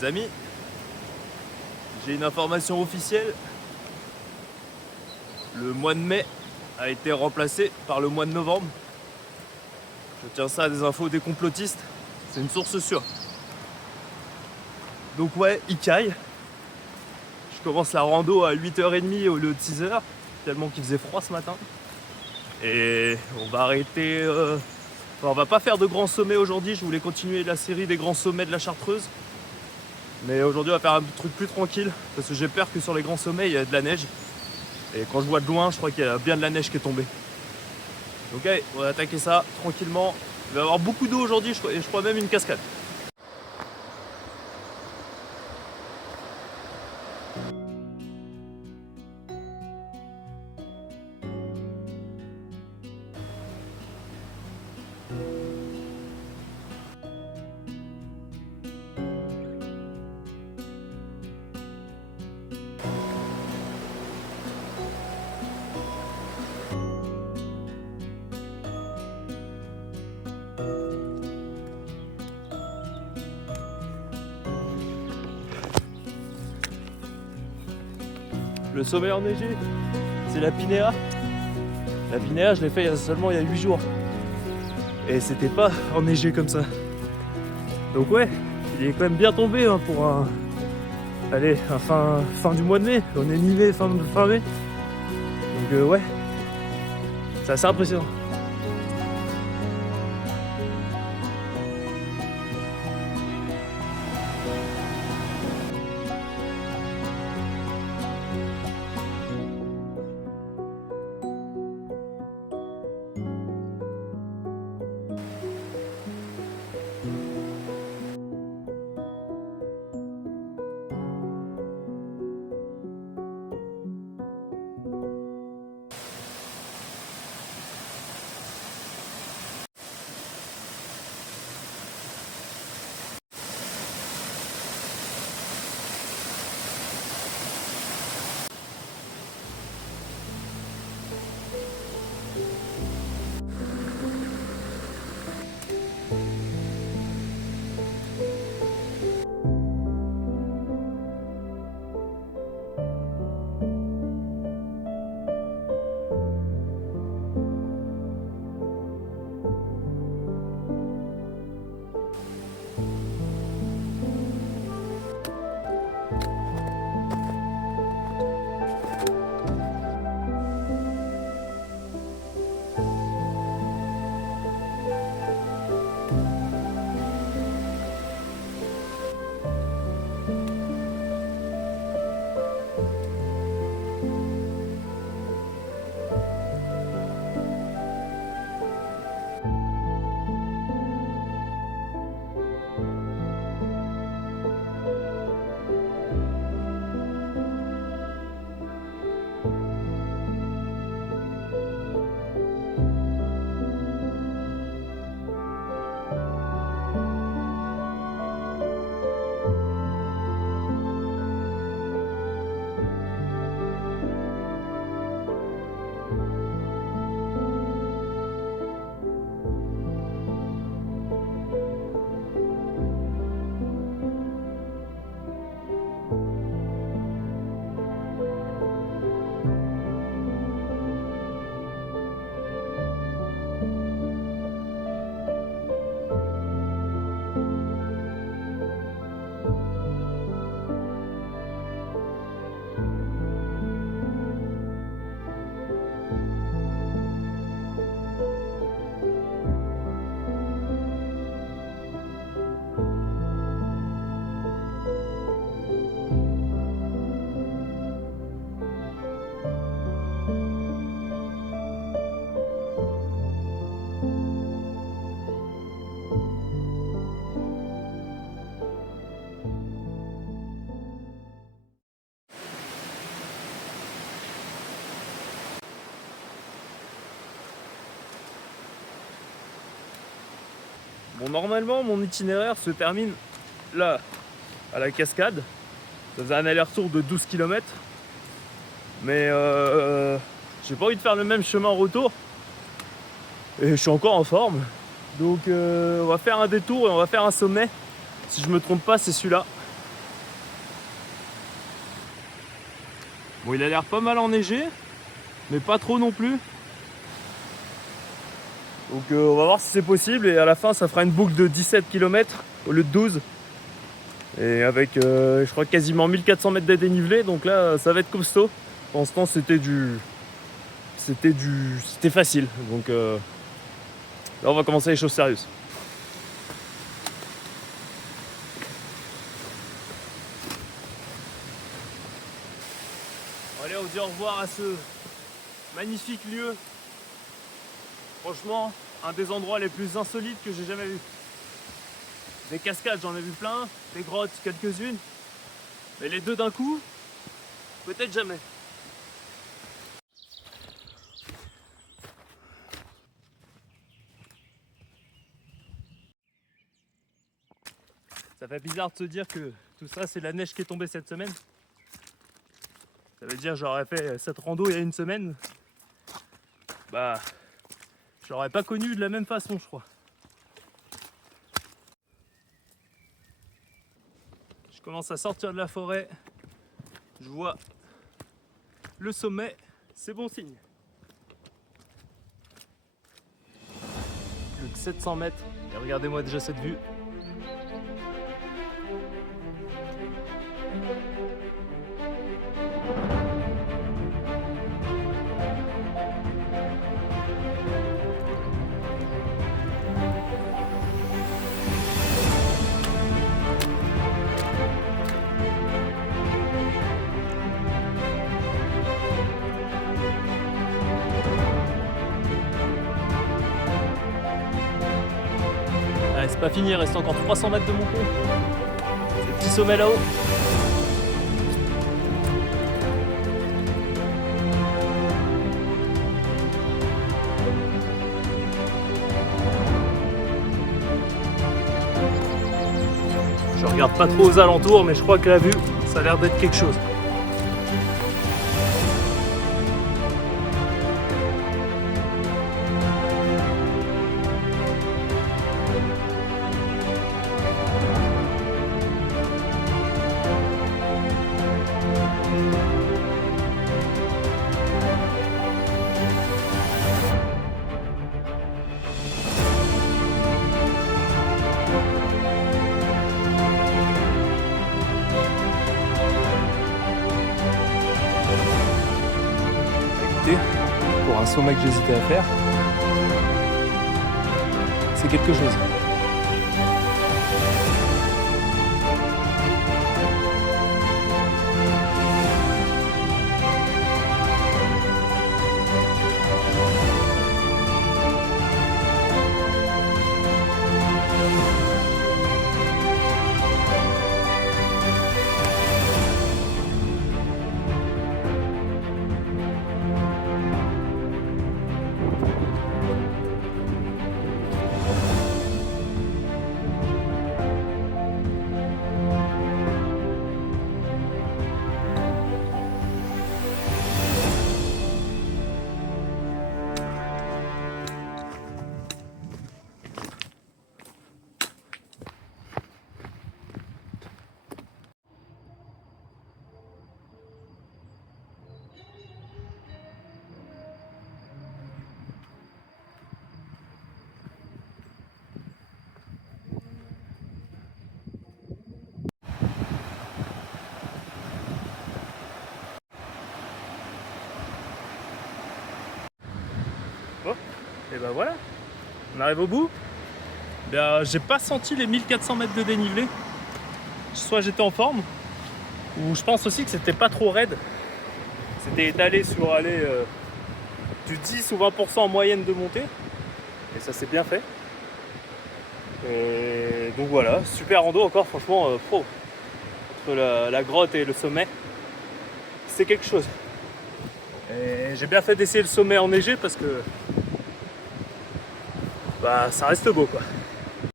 Les amis, j'ai une information officielle. Le mois de mai a été remplacé par le mois de novembre. Je tiens ça à des infos des complotistes. C'est une source sûre. Donc ouais, Ikaï. Je commence la rando à 8h30 au lieu de 6h, tellement qu'il faisait froid ce matin. Et on va arrêter... on va pas faire de grands sommets aujourd'hui, je voulais continuer la série des grands sommets de la Chartreuse. Mais aujourd'hui on va faire un truc plus tranquille, parce que j'ai peur que sur les grands sommets il y a de la neige. Et quand je vois de loin, je crois qu'il y a bien de la neige qui est tombée. Donc allez, on va attaquer ça tranquillement. Il va y avoir beaucoup d'eau aujourd'hui, et je crois même une cascade. Le sommet enneigé, c'est la Pinéa. La Pinéa, je l'ai fait seulement il y a 8 jours. Et c'était pas enneigé comme ça. Donc ouais, il est quand même bien tombé hein, pour un... Allez, fin du mois de mai. On est mi-mai, fin mai. Donc ouais, c'est assez impressionnant. Bon, normalement, mon itinéraire se termine là, à la cascade. Ça faisait un aller-retour de 12 km. Mais j'ai pas envie de faire le même chemin en retour. Et je suis encore en forme. Donc on va faire un détour et on va faire un sommet. Si je me trompe pas, c'est celui-là. Bon, il a l'air pas mal enneigé, mais pas trop non plus. Donc on va voir si c'est possible et à la fin ça fera une boucle de 17 km au lieu de 12. Et avec je crois quasiment 1400 mètres de dénivelé, donc là ça va être costaud. Pour l'instant c'était facile. Donc là on va commencer les choses sérieuses. Allez, on dit au revoir à ce magnifique lieu. Franchement, un des endroits les plus insolites que j'ai jamais vu. Des cascades, j'en ai vu plein, des grottes, quelques-unes. Mais les deux d'un coup, peut-être jamais. Ça fait bizarre de se dire que tout ça, c'est la neige qui est tombée cette semaine. Ça veut dire que j'aurais fait cette rando il y a une semaine. Bah, je l'aurais pas connu de la même façon, je crois. Je commence à sortir de la forêt. Je vois le sommet, c'est bon signe. Plus que 700 mètres. Et regardez-moi déjà cette vue. Allez, c'est pas fini, il reste encore 300 mètres de montée. Ce petit sommet là-haut. Je regarde pas trop aux alentours, mais je crois que la vue, ça a l'air d'être quelque chose. Pour un sommet que j'hésitais à faire, c'est quelque chose. Bon, et ben voilà, on arrive au bout. Ben, j'ai pas senti les 1400 mètres de dénivelé. Soit j'étais en forme, ou je pense aussi que c'était pas trop raide. C'était étalé sur du 10 ou 20% en moyenne de montée. Et ça s'est bien fait. Et donc voilà, super rando encore, franchement, pro. Entre la grotte et le sommet, c'est quelque chose. Et j'ai bien fait d'essayer le sommet enneigé parce que bah, ça reste beau quoi.